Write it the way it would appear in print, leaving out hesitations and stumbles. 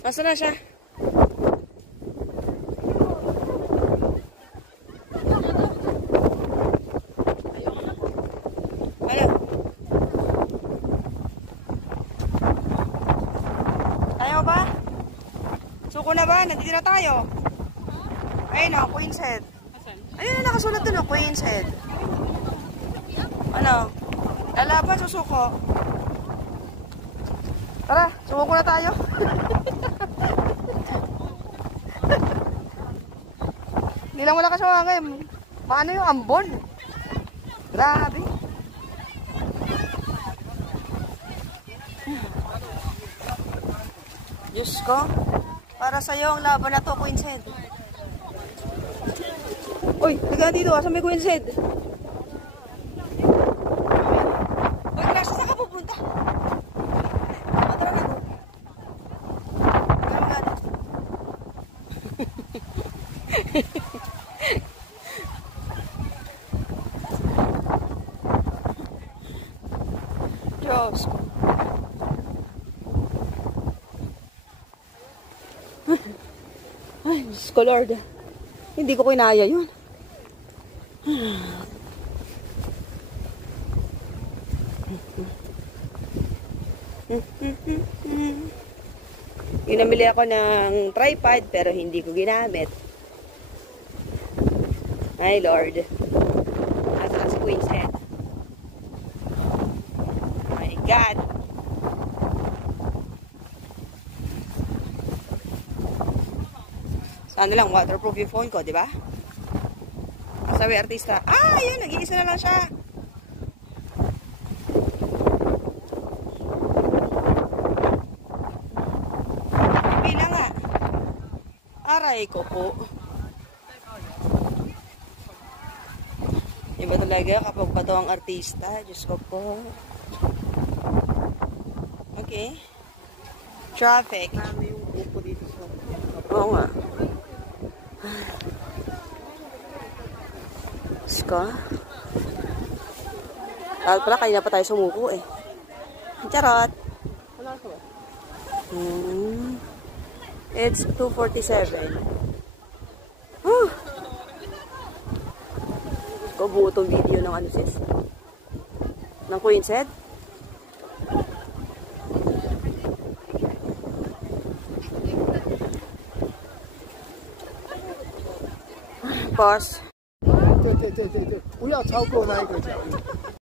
Nasaan na siya? Ano? Ayaw ba? Suko na ba? Nandito na tayo. Ayun o, Queen's Head. Ayun na nakasulat dun o, Queen's Head. Ano? Lalaban, susuko. Tara, sumuko na tayo. Hindi lang wala kasawangay. Paano yung ambon? Grabe. Diyos ko. Para sa'yo ang laban na to, Queen's Head. Uy, higa dito. Asan may Queen's Head? Uy, Gracia, saan ka pupunta? Tara na, go. Ganun gano'n. Diyos ko. Ay, Diyos ko, Lord. Hindi ko kinaya yun. Yung namili ako ng tripod pero hindi ko ginamit. Ay, Lord. Nasaan si Queen's Head? Oh my God. Ano lang, waterproof yung phone ko, di ba? Sabi artista, yun, nag-iisa na lang siya. Pila nga. Aray ko po. Iba talaga kapag bato ang artista. Diyos ko po. Okay. Traffic. Oo nga. Ska. Dahil pala, kanina pa tayo sumuko eh. Charot. It's 2:47. Ko buo itong video ng ano sis? Ng Queen's Head. Pause. 对，不要超过那一个角度。